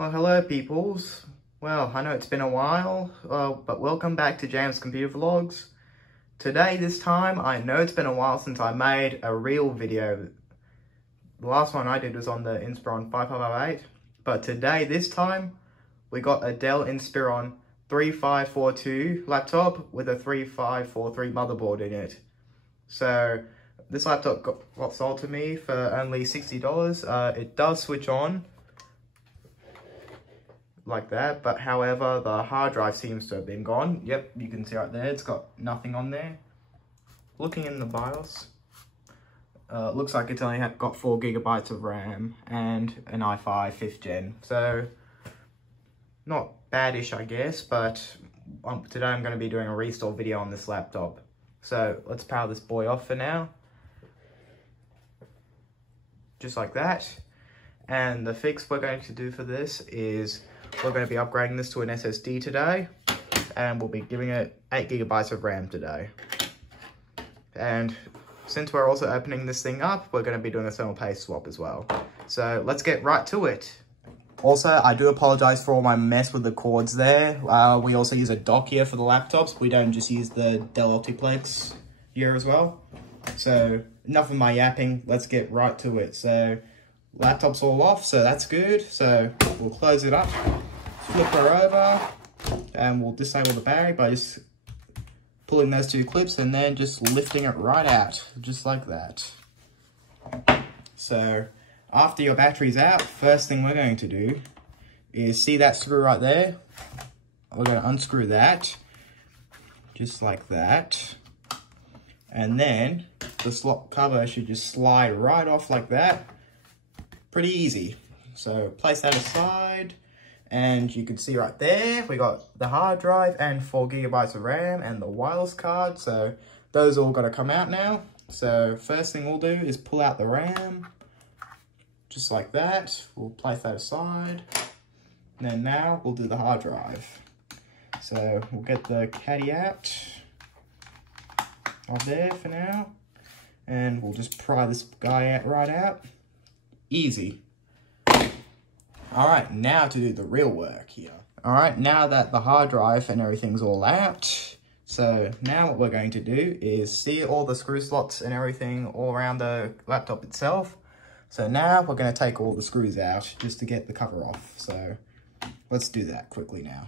Well, hello peoples. Well, I know it's been a while, but welcome back to James Computer Vlogs. Today, this time, I know it's been a while since I made a real video. The last one I did was on the Inspiron 5558, but today, this time, we got a Dell Inspiron 3542 laptop with a 3543 motherboard in it. So, this laptop got sold to me for only $60. It does switch on like that, but however the hard drive seems to have been gone. Yep, you can see right there, it's got nothing on there. Looking in the BIOS, looks like it's only got 4 GB of RAM and an i5 5th gen, so not badish I guess, but today I'm going to be doing a restore video on this laptop. So let's power this boy off for now, just like that. And the fix we're going to do for this is we're going to be upgrading this to an SSD today, and we'll be giving it 8 GB of RAM today. And since we're also opening this thing up, we're going to be doing a thermal paste swap as well. So let's get right to it. Also, I do apologize for all my mess with the cords there. We also use a dock here for the laptops. We don't just use the Dell Optiplex here as well. So enough of my yapping, let's get right to it. So laptop's all off, so that's good. So we'll close it up, flip her over, and we'll disable the battery by just pulling those 2 clips and then just lifting it right out, just like that. So after your battery's out, first thing we're going to do is see that screw right there. We're going to unscrew that, just like that. And then the slot cover should just slide right off like that. Pretty easy. So place that aside, and you can see right there, we got the hard drive and 4 GB of RAM and the wireless card. So those all got to come out now. So first thing we'll do is pull out the RAM, just like that. We'll place that aside. And then now we'll do the hard drive. So we'll get the caddy out of there for now, and we'll just pry this guy out right out. Easy. Alright, now to do the real work here. Alright, now that the hard drive and everything's all out, so now what we're going to do is see all the screw slots and everything all around the laptop itself. So now we're going to take all the screws out just to get the cover off. So let's do that quickly now.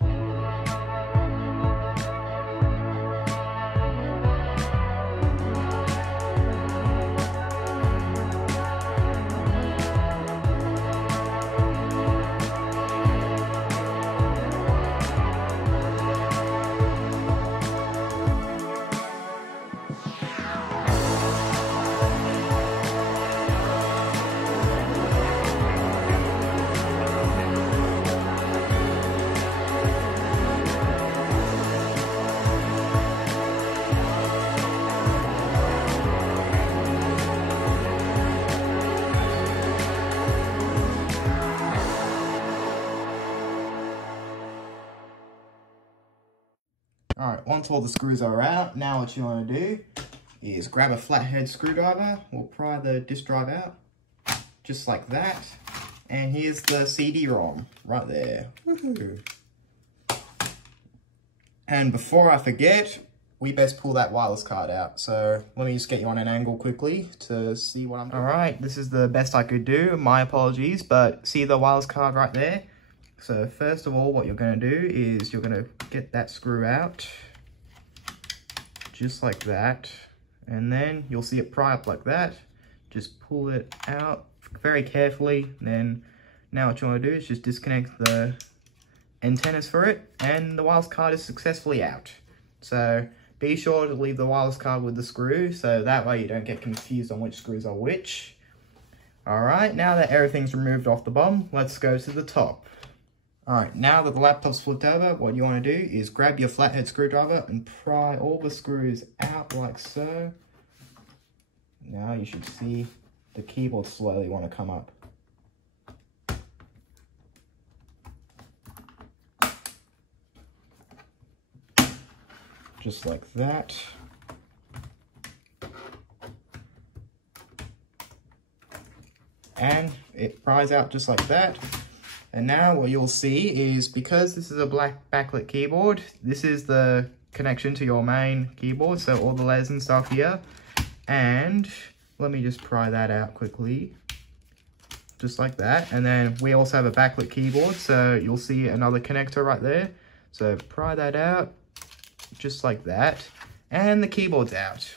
Alright, once all the screws are out, now what you want to do is grab a flathead screwdriver. We'll pry the disk drive out, just like that. And here's the CD-ROM, right there. Woohoo! And before I forget, we best pull that wireless card out. So let me just get you on an angle quickly to see what I'm doing. Alright, this is the best I could do. My apologies, but see the wireless card right there? So first of all, what you're going to do is you're going to get that screw out, just like that, and then you'll see it pry up like that. Just pull it out very carefully. Then now what you want to do is just disconnect the antennas for it, and the wireless card is successfully out. So be sure to leave the wireless card with the screw, so that way you don't get confused on which screws are which. Alright, now that everything's removed off the bottom, let's go to the top. Alright, now that the laptop's flipped over, what you want to do is grab your flathead screwdriver and pry all the screws out like so. Now you should see the keyboard slowly want to come up. Just like that. and it pries out just like that. And now what you'll see is, because this is a black backlit keyboard, this is the connection to your main keyboard, so all the LEDs and stuff here. And let me just pry that out quickly, just like that. And then we also have a backlit keyboard, so you'll see another connector right there. So pry that out, just like that, and the keyboard's out.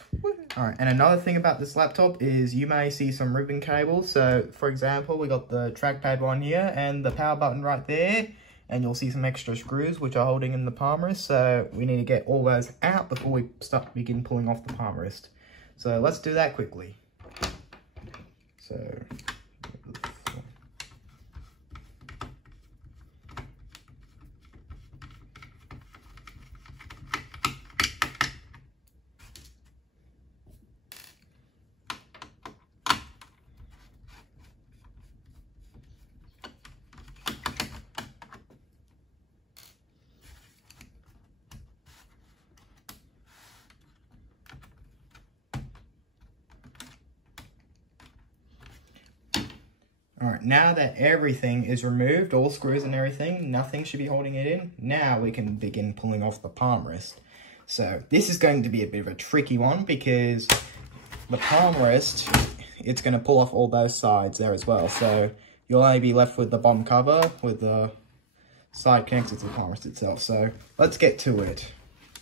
All right, and another thing about this laptop is you may see some ribbon cables. So for example, we got the trackpad one here and the power button right there, and you'll see some extra screws which are holding in the palm wrist. So we need to get all those out before we begin pulling off the palm wrist. So let's do that quickly. So Alright, now that everything is removed, all screws and everything, nothing should be holding it in. Now we can begin pulling off the palm wrist. So this is going to be a bit of a tricky one because the palm wrist, it's going to pull off all those sides there as well. So you'll only be left with the bottom cover with the side connected to the palm wrist itself. So let's get to it.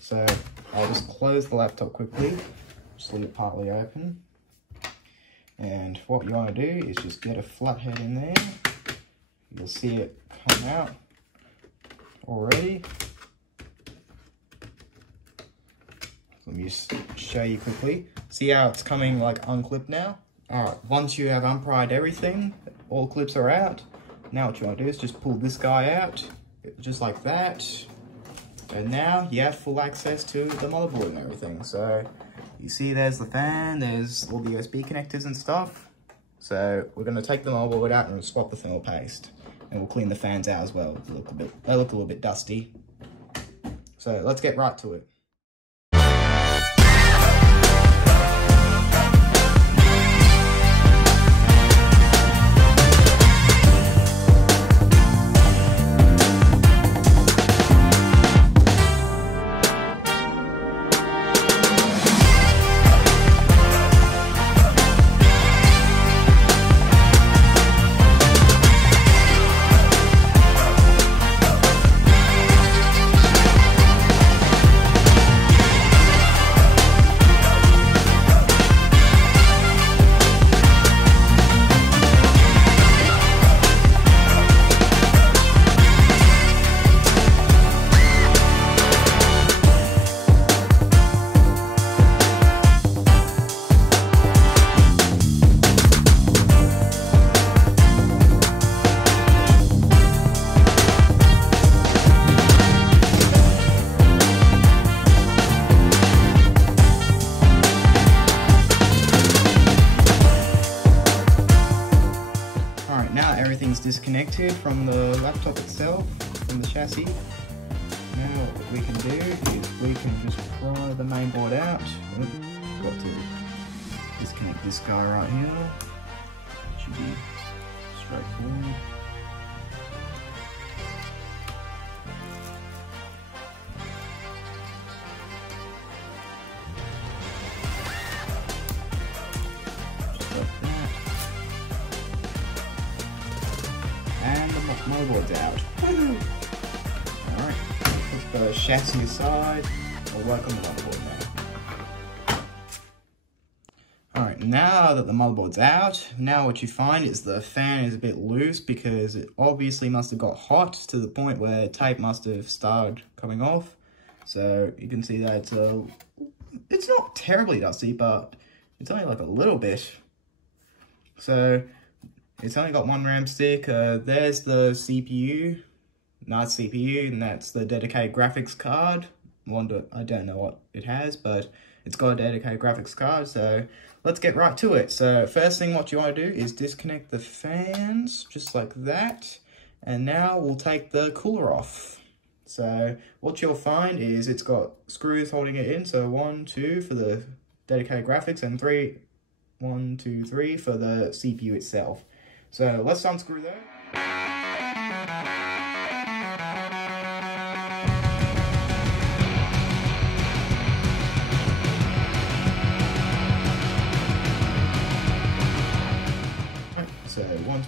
So I'll just close the laptop quickly, just leave it partly open. And what you want to do is just get a flat head in there. You'll see it come out already. Let me just show you quickly. See how it's coming like unclipped now? Alright, once you have unpried everything, all clips are out. Now what you want to do is just pull this guy out, just like that. And now you have full access to the motherboard and everything. So you see there's the fan, there's all the USB connectors and stuff. So we're going to take the motherboard out and swap the thermal paste. And we'll clean the fans out as well. They look a little bit dusty. So let's get right to it. Everything's disconnected from the laptop itself, from the chassis. Now what we can do is we can just pry the main board out. Got to disconnect this guy right here. Should be straightforward. And the motherboard's out. Alright, put the chassis aside. We'll work on the motherboard now. Alright, now that the motherboard's out, now what you find is the fan is a bit loose because it obviously must have got hot to the point where tape must have started coming off. So you can see that it's not terribly dusty, but it's only like a little bit. So it's only got one RAM stick. There's the CPU, nice CPU, and that's the dedicated graphics card. I don't know what it has, but it's got a dedicated graphics card, so let's get right to it. So first thing what you want to do is disconnect the fans, just like that. And now we'll take the cooler off. So what you'll find is it's got screws holding it in, so 1, 2 for the dedicated graphics, and 3, 1, 2, 3 for the CPU itself. So let's unscrew that.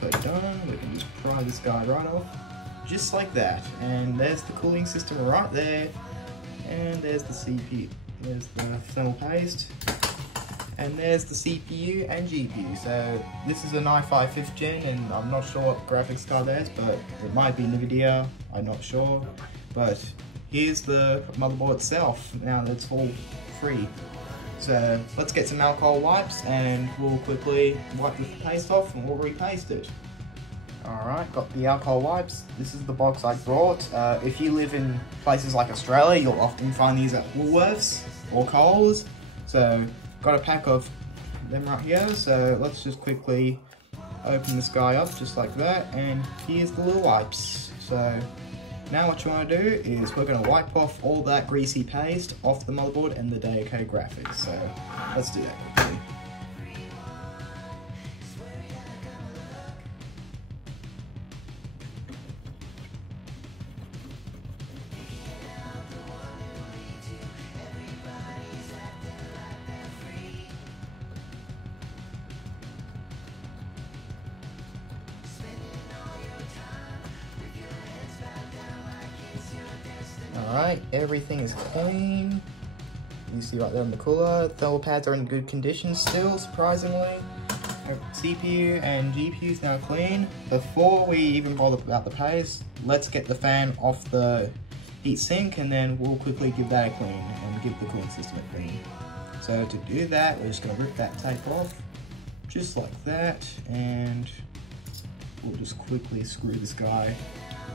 once we're done, we can just pry this guy right off, just like that. And there's the cooling system right there, and there's the CPU, there's the thermal paste, and there's the CPU and GPU. So this is an i5 5th gen, and I'm not sure what graphics card there's, but it might be NVIDIA, I'm not sure. But here's the motherboard itself. Now that's all free. So let's get some alcohol wipes and we'll quickly wipe the paste off and we'll repaste it. Alright, got the alcohol wipes. This is the box I brought. If you live in places like Australia, you'll often find these at Woolworths or Coles. So got a pack of them right here. So let's just quickly open this guy up just like that. And here's the little wipes. So now what you want to do is we're going to wipe off all that greasy paste off the motherboard and the Dell graphics. So let's do that quickly. Alright, everything is clean. You see right there on the cooler, thermal pads are in good condition still, surprisingly. CPU and GPU is now clean. Before we even bother about the paste, let's get the fan off the heat sink and then we'll quickly give that a clean and give the cooling system a clean. So to do that, we're just going to rip that tape off, just like that, and we'll just quickly screw this guy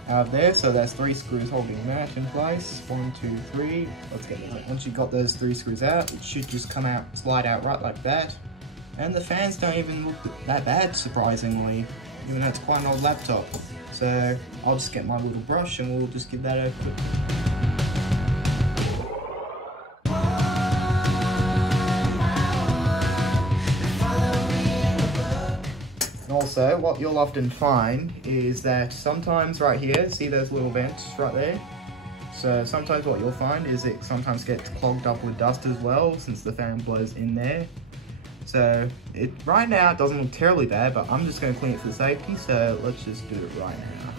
out there. So there's 3 screws holding that in place. 1, 2, 3. Let's get it. Once you've got those 3 screws out, it should just come out, slide out right like that. And the fans don't even look that bad, surprisingly, even though it's quite an old laptop. So I'll just get my little brush and we'll just give that a quick. Also, what you'll often find is that sometimes right here, see those little vents right there? So sometimes what you'll find is it sometimes gets clogged up with dust as well, since the fan blows in there. So right now it doesn't look terribly bad, but I'm just going to clean it for safety, so let's just do it right now.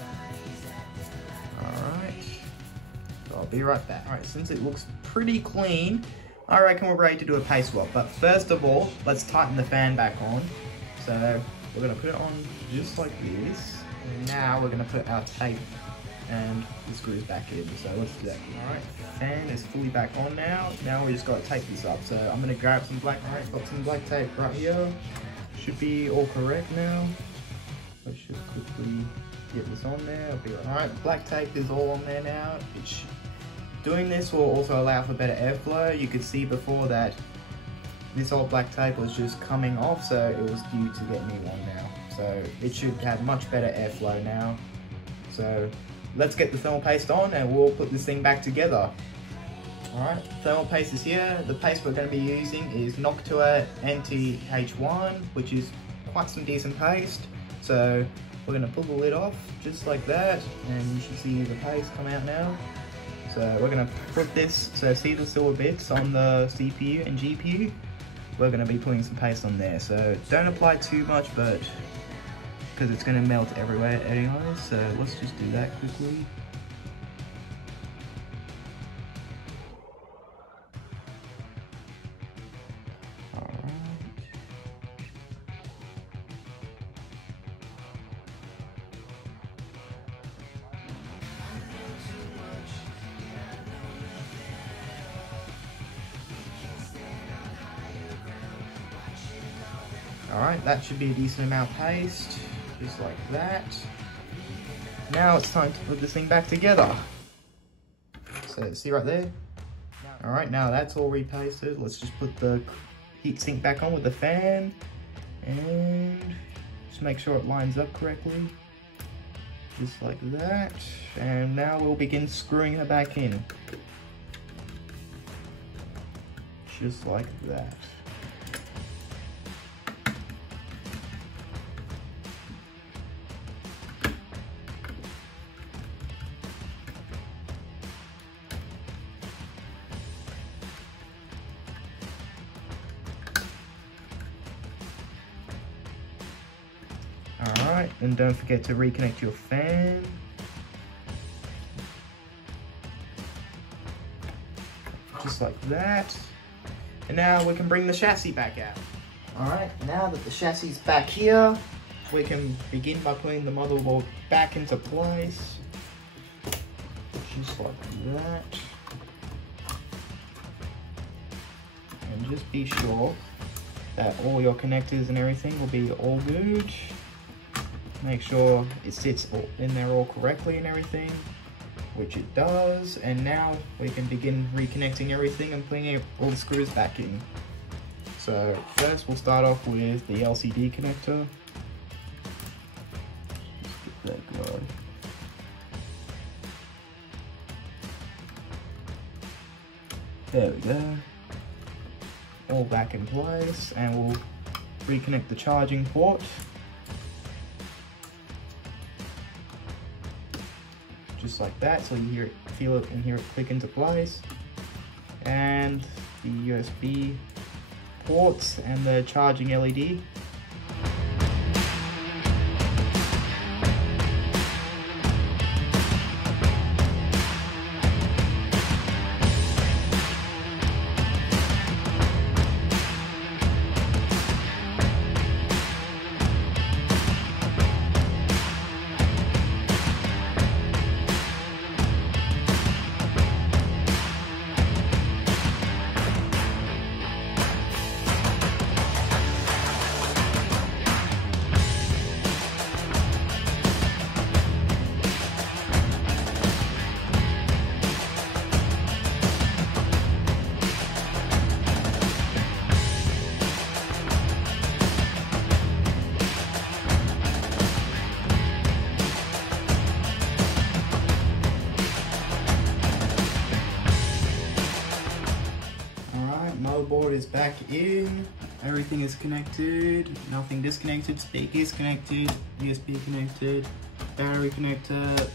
Alright, so I'll be right back. Alright, since it looks pretty clean, I reckon we're ready to do a paste swap. But first of all, let's tighten the fan back on. So we're going to put it on just like this, and now we're going to put our tape and the screws back in, so let's do that. Alright, fan is fully back on now. Now we just got to tape this up, so I'm going to grab some black tape. Got some black tape right here, should be all correct now. Let's just quickly get this on there. Alright, black tape is all on there now. Doing this will also allow for better airflow. You could see before that this old black tape was just coming off, so it was due to get new one now. So it should have much better airflow now. So let's get the thermal paste on and we'll put this thing back together. Alright, thermal paste is here. The paste we're going to be using is Noctua NTH1, which is quite some decent paste. So we're going to pull the lid off just like that, and you should see the paste come out now. So we're going to put this, so see the silver bits on the CPU and GPU? We're going to be putting some paste on there, so don't apply too much, but because it's going to melt everywhere anyway, so let's just do that quickly. Alright, that should be a decent amount of paste, just like that. Now it's time to put this thing back together. So see right there? Alright, now that's all repasted. Let's just put the heatsink back on with the fan and just make sure it lines up correctly. Just like that. And now we'll begin screwing her back in. Just like that. Alright, and don't forget to reconnect your fan. Just like that. And now we can bring the chassis back out. Alright, now that the chassis is back here, we can begin by putting the motherboard back into place. Just like that. And just be sure that all your connectors and everything will be all good. Make sure it sits in there all correctly and everything, which it does. And now we can begin reconnecting everything and putting all the screws back in. So first we'll start off with the LCD connector. Let's get that going. There we go. All back in place, and we'll reconnect the charging port. Just like that, so you hear it, feel it, and hear it click into place. And the USB ports and the charging LED. Motherboard is back in, everything is connected, nothing disconnected, speaker is connected, USB connected, battery connector,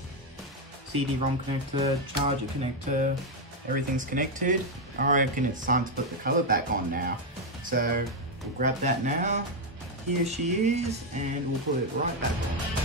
CD-ROM connector, charger connector, everything's connected. I reckon it's time to put the cover back on now. So we'll grab that now, here she is, and we'll put it right back on.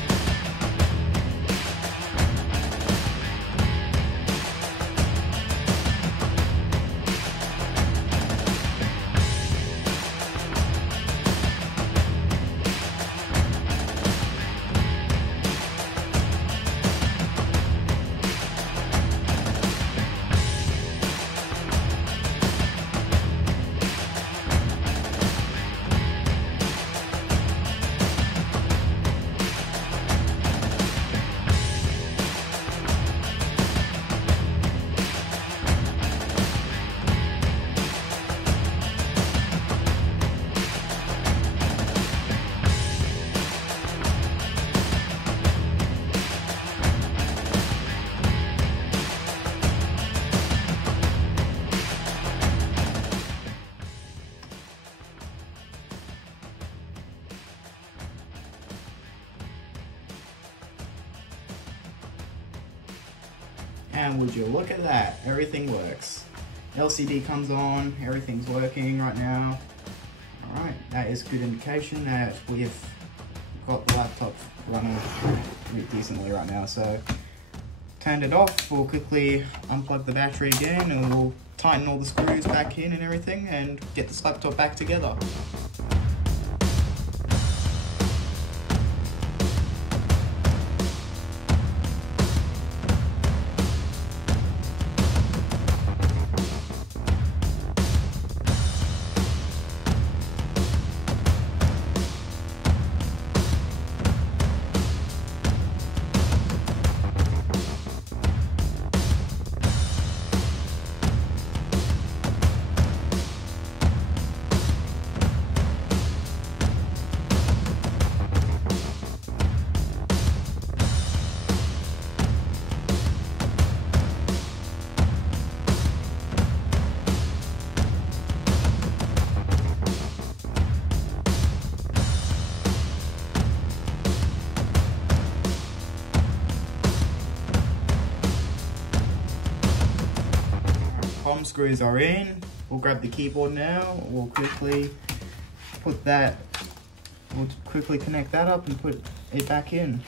And would you look at that, everything works. LCD comes on, everything's working right now. Alright, that is good indication that we've got the laptop running pretty decently right now. So, turned it off, we'll quickly unplug the battery again and we'll tighten all the screws back in and everything and get this laptop back together. COM screws are in. We'll grab the keyboard now. We'll quickly connect that up and put it back in.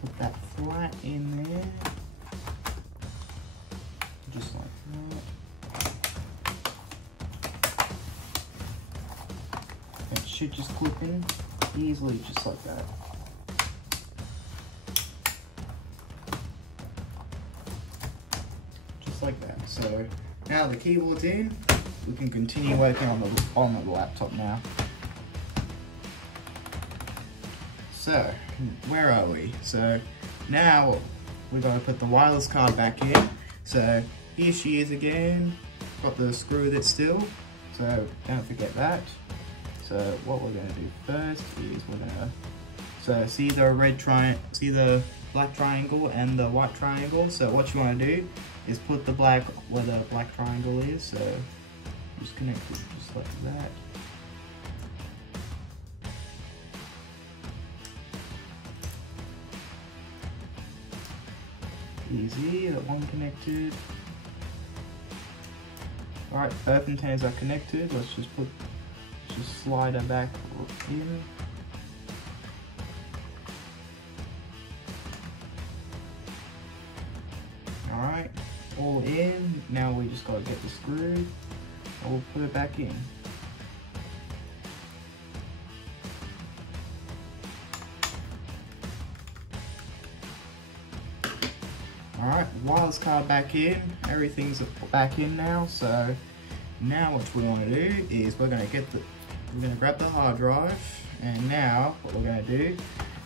Put that flat in there, just like that. It should just clip in easily, just like that. Just like that. So now the keyboard's in, we can continue working on the laptop now. So, where are we? So, now we've got to put the wireless card back in. So, here she is again. Got the screw with it still. So, don't forget that. So, what we're going to do first is we're going to... So, see the black triangle and the white triangle? So, what you want to do is put the black where the black triangle is. So, just connect it just like that. Easy, that one connected. Alright, both antennas are connected. Let's just slide her back in. Alright, all in. Now we just gotta get the screw and we'll put it back in. Alright, wireless card back in, everything's back in now, so now what we want to do is we're going to grab the hard drive, and now what we're going to do,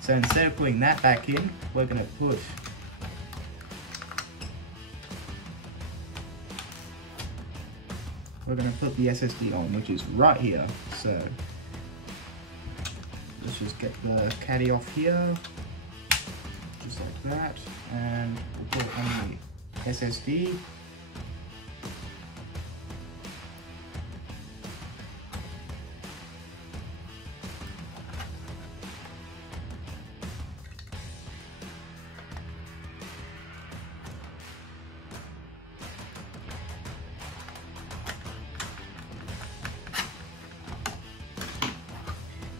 so instead of putting that back in, we're going to put the SSD on, which is right here. So let's just get the caddy off here. Just like that, and we'll put it on the SSD.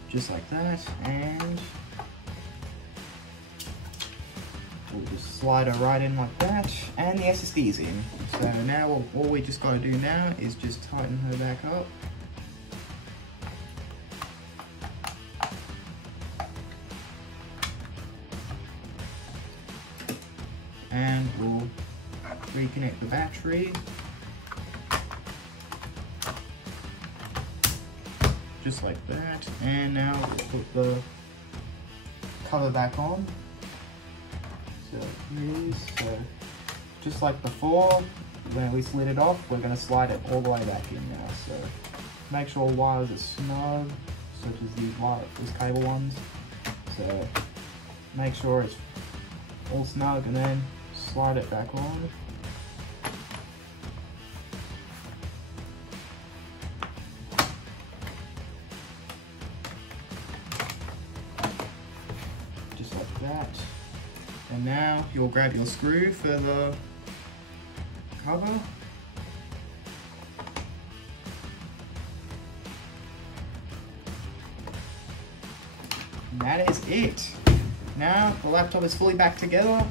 Just like that, and we'll just slide her right in like that, and the SSD is in. So now all we just got to do now is just tighten her back up. And we'll reconnect the battery. Just like that, and now we'll put the cover back on. So here it is. So just like before, when we slid it off, we're going to slide it all the way back in now. So make sure all wires are snug, such as these cable ones. So make sure it's all snug, and then slide it back on. That. And now you'll grab your screw for the cover. And that is it. Now the laptop is fully back together.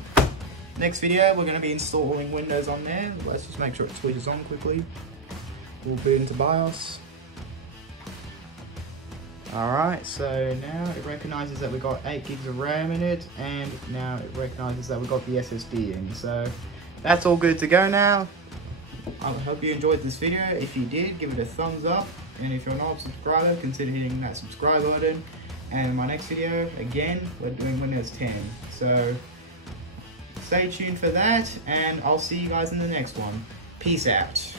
Next video we're going to be installing Windows on there. Let's just make sure it switches on quickly. We'll boot into BIOS. Alright, so now it recognises that we got 8 gigs of RAM in it, and now it recognises that we got the SSD in. So that's all good to go now. I hope you enjoyed this video. If you did, give it a thumbs up, and if you're not a subscriber, consider hitting that subscribe button. And in my next video, again, we're doing Windows 10. So stay tuned for that, and I'll see you guys in the next one. Peace out.